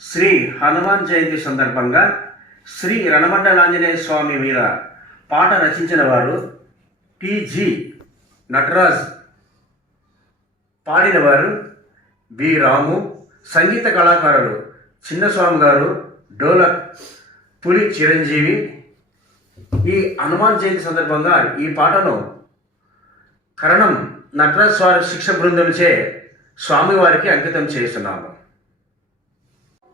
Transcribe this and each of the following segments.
శ్రీ హనుమాన్ జయంతి సందర్భంగా శ్రీ రణమండలాంజనేయ స్వామి మీద పాట రచించిన వారు టిజి నటరాజ్. పాడినవారు బి రాము. సంగీత కళాకారులు చిన్నస్వామి గారు డోలక్ పులి చిరంజీవి. ఈ హనుమాన్ జయంతి సందర్భంగా ఈ పాటను కరణం నటరాజ్ స్వామి శిక్ష బృందంచే స్వామివారికి అంకితం చేస్తున్నాము.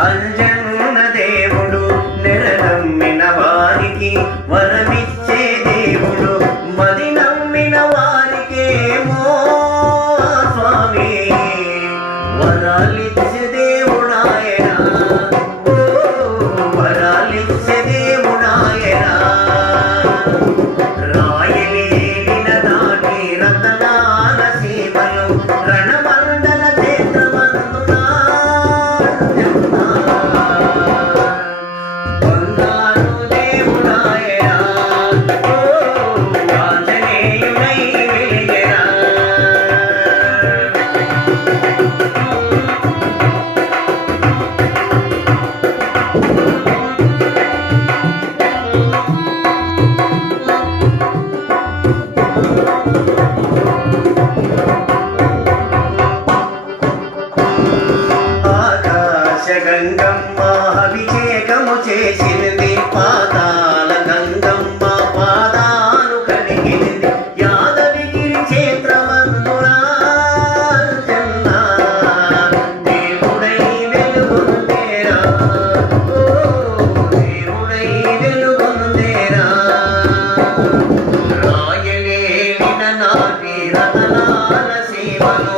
అంజనున దేవుడు నెరనమ్మిన వారికి వరమిచ్చే దేవుడు. మది నమ్మిన వారికేమో స్వామి వరాలిచ్చే గంగమ్మ అభిషేకము చేసింది. పాదాల గంగమ్మ పాదాలు కలిగింది యాదవిగిరి క్షేత్రమందున దేవుడై వెలుగొందేరా. దేవుడై వెలుగొందేరా. రాయలేని నాటి రతనాల సేవను